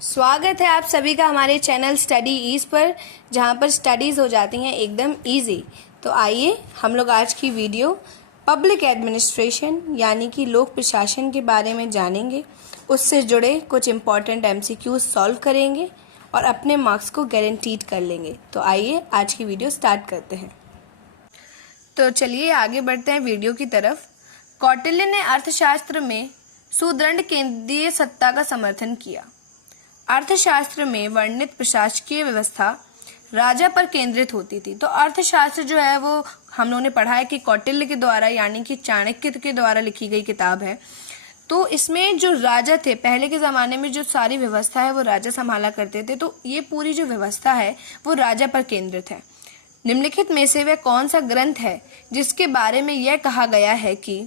स्वागत है आप सभी का हमारे चैनल स्टडी ईज पर, जहां पर स्टडीज़ हो जाती हैं एकदम इजी। तो आइए हम लोग आज की वीडियो पब्लिक एडमिनिस्ट्रेशन यानी कि लोक प्रशासन के बारे में जानेंगे। उससे जुड़े कुछ इम्पॉर्टेंट एमसीक्यूज सॉल्व करेंगे और अपने मार्क्स को गारंटीड कर लेंगे। तो आइए आज की वीडियो स्टार्ट करते हैं। तो चलिए आगे बढ़ते हैं वीडियो की तरफ। कौटिल्य ने अर्थशास्त्र में सुदृढ़ केंद्रीय सत्ता का समर्थन किया। अर्थशास्त्र में वर्णित प्रशासकीय व्यवस्था राजा पर केंद्रित होती थी। तो अर्थशास्त्र जो है वो हम लोगों ने पढ़ा है कि कौटिल्य के द्वारा यानी कि चाणक्य के द्वारा लिखी गई किताब है। तो इसमें जो राजा थे, पहले के ज़माने में जो सारी व्यवस्था है वो राजा संभाला करते थे। तो ये पूरी जो व्यवस्था है वो राजा पर केंद्रित है। निम्नलिखित में से वह कौन सा ग्रंथ है जिसके बारे में यह कहा गया है कि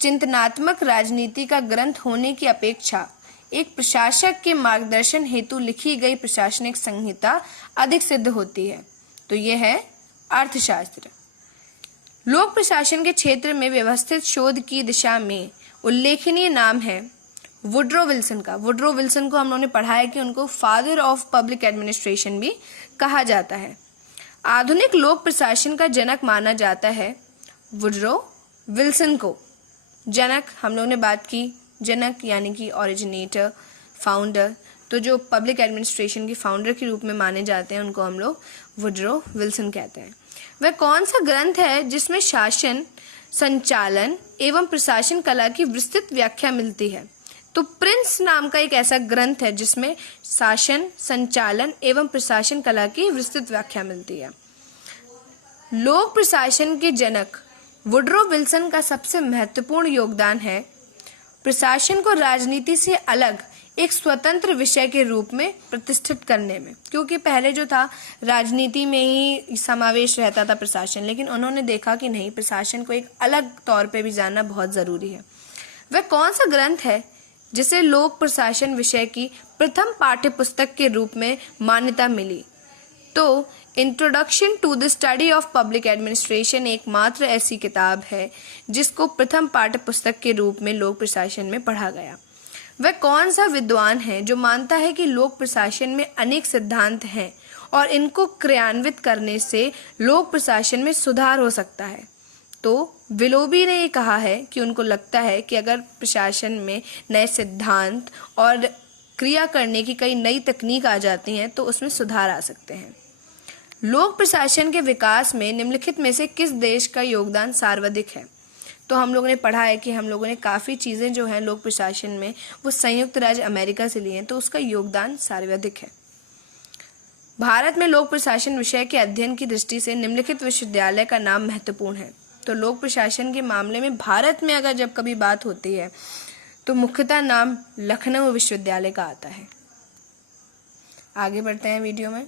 चिंतनात्मक राजनीति का ग्रंथ होने की अपेक्षा एक प्रशासक के मार्गदर्शन हेतु लिखी गई प्रशासनिक संहिता अधिक सिद्ध होती है? तो यह है अर्थशास्त्र। लोक प्रशासन के क्षेत्र में व्यवस्थित शोध की दिशा में उल्लेखनीय नाम है वुड्रो विल्सन का। वुड्रो विल्सन को हम लोगों ने पढ़ा है कि उनको फादर ऑफ पब्लिक एडमिनिस्ट्रेशन भी कहा जाता है। आधुनिक लोक प्रशासन का जनक माना जाता है वुड्रो विल्सन को। जनक हम लोगों ने बात की, जनक यानी कि ओरिजिनेटर, फाउंडर। तो जो पब्लिक एडमिनिस्ट्रेशन के फाउंडर के रूप में माने जाते हैं उनको हम लोग वुड्रो विल्सन कहते हैं। वह कौन सा ग्रंथ है जिसमें शासन, संचालन एवं प्रशासन कला की विस्तृत व्याख्या मिलती है? तो प्रिंस नाम का एक ऐसा ग्रंथ है जिसमें शासन, संचालन एवं प्रशासन कला की विस्तृत व्याख्या मिलती है। लोक प्रशासन के जनक वुड्रो विल्सन का सबसे महत्वपूर्ण योगदान है प्रशासन को राजनीति से अलग एक स्वतंत्र विषय के रूप में प्रतिष्ठित करने में। क्योंकि पहले जो था राजनीति में ही समावेश रहता था प्रशासन, लेकिन उन्होंने देखा कि नहीं, प्रशासन को एक अलग तौर पे भी जानना बहुत ज़रूरी है। वह कौन सा ग्रंथ है जिसे लोक प्रशासन विषय की प्रथम पाठ्य पुस्तक के रूप में मान्यता मिली? तो introduction to the study of public administration एकमात्र ऐसी किताब है जिसको प्रथम पाठ्य पुस्तक के रूप में लोक प्रशासन में पढ़ा गया। वह कौन सा विद्वान है जो मानता है कि लोक प्रशासन में अनेक सिद्धांत हैं और इनको क्रियान्वित करने से लोक प्रशासन में सुधार हो सकता है? तो विलोबी ने ये कहा है कि उनको लगता है कि अगर प्रशासन में नए सिद्धांत और क्रिया करने की कई नई तकनीक आ जाती हैं तो उसमें सुधार आ सकते हैं। लोक प्रशासन के विकास में निम्नलिखित में से किस देश का योगदान सर्वाधिक है? तो हम लोगों ने पढ़ा है कि हम लोगों ने काफ़ी चीज़ें जो हैं लोक प्रशासन में वो संयुक्त राज्य अमेरिका से लिए हैं, तो उसका योगदान सर्वाधिक है। भारत में लोक प्रशासन विषय के अध्ययन की दृष्टि से निम्नलिखित विश्वविद्यालय का नाम महत्वपूर्ण है? तो लोक प्रशासन के मामले में भारत में अगर जब कभी बात होती है तो मुख्यतः नाम लखनऊ विश्वविद्यालय का आता है। आगे बढ़ते हैं वीडियो में।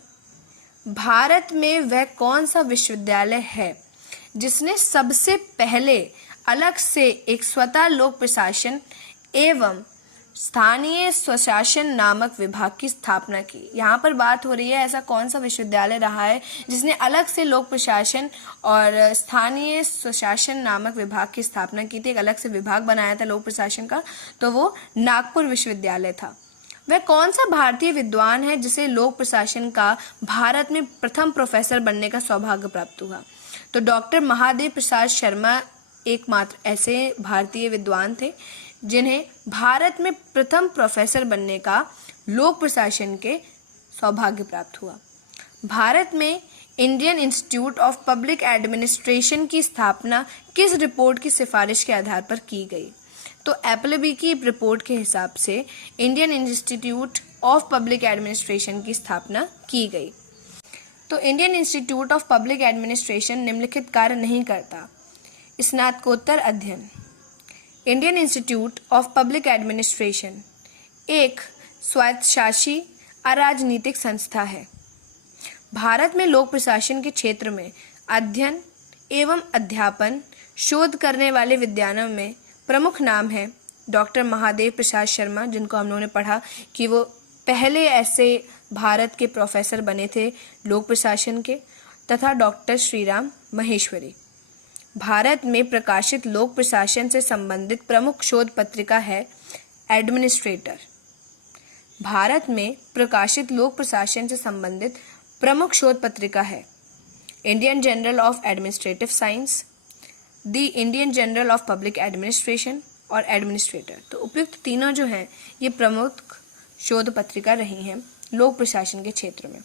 भारत में वह कौन सा विश्वविद्यालय है जिसने सबसे पहले अलग से एक स्वतः लोक प्रशासन एवं स्थानीय स्वशासन नामक विभाग की स्थापना की? यहाँ पर बात हो रही है ऐसा कौन सा विश्वविद्यालय रहा है जिसने अलग से लोक प्रशासन और स्थानीय स्वशासन नामक विभाग की स्थापना की थी, एक अलग से विभाग बनाया था लोक प्रशासन का, तो वो नागपुर विश्वविद्यालय था। वह कौन सा भारतीय विद्वान है जिसे लोक प्रशासन का भारत में प्रथम प्रोफेसर बनने का सौभाग्य प्राप्त हुआ? तो डॉक्टर महादेव प्रसाद शर्मा एकमात्र ऐसे भारतीय विद्वान थे जिन्हें भारत में प्रथम प्रोफेसर बनने का लोक प्रशासन के सौभाग्य प्राप्त हुआ। भारत में Indian institute of public administration की स्थापना किस रिपोर्ट की सिफारिश के आधार पर की गई? तो एप्लेबी की रिपोर्ट के हिसाब से Indian institute of public administration की स्थापना की गई। तो Indian institute of public administration निम्नलिखित कार्य नहीं करता? स्नातकोत्तर अध्ययन। Indian institute of public administration एक स्वायत्तशासी अराजनीतिक संस्था है। भारत में लोक प्रशासन के क्षेत्र में अध्ययन एवं अध्यापन शोध करने वाले विद्वानों में प्रमुख नाम है डॉक्टर महादेव प्रसाद शर्मा, जिनको हम लोगों ने पढ़ा कि वो पहले ऐसे भारत के प्रोफेसर बने थे लोक प्रशासन के, तथा डॉक्टर श्रीराम महेश्वरी। भारत में प्रकाशित लोक प्रशासन से संबंधित प्रमुख शोध पत्रिका है एडमिनिस्ट्रेटर। भारत में प्रकाशित लोक प्रशासन से संबंधित प्रमुख शोध पत्रिका है Indian journal of administrative science, the Indian journal of public administration और एडमिनिस्ट्रेटर। तो उपयुक्त तीनों जो हैं ये प्रमुख शोध पत्रिका रही हैं लोक प्रशासन के क्षेत्र में।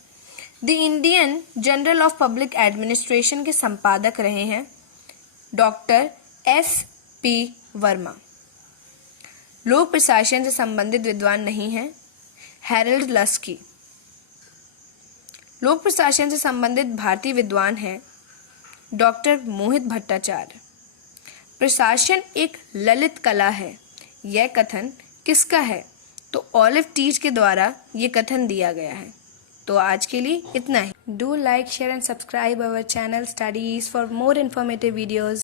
The Indian journal of public administration के संपादक रहे हैं डॉक्टर S.P. वर्मा। लोक प्रशासन से संबंधित विद्वान नहीं है हैरल्ड लस्की। लोक प्रशासन से संबंधित भारतीय विद्वान हैं डॉक्टर मोहित भट्टाचार्य। प्रशासन एक ललित कला है, यह कथन किसका है? तो ऑलिव टीच के द्वारा ये कथन दिया गया है। तो आज के लिए इतना ही। Do like, share and subscribe our channel studies for more informative videos.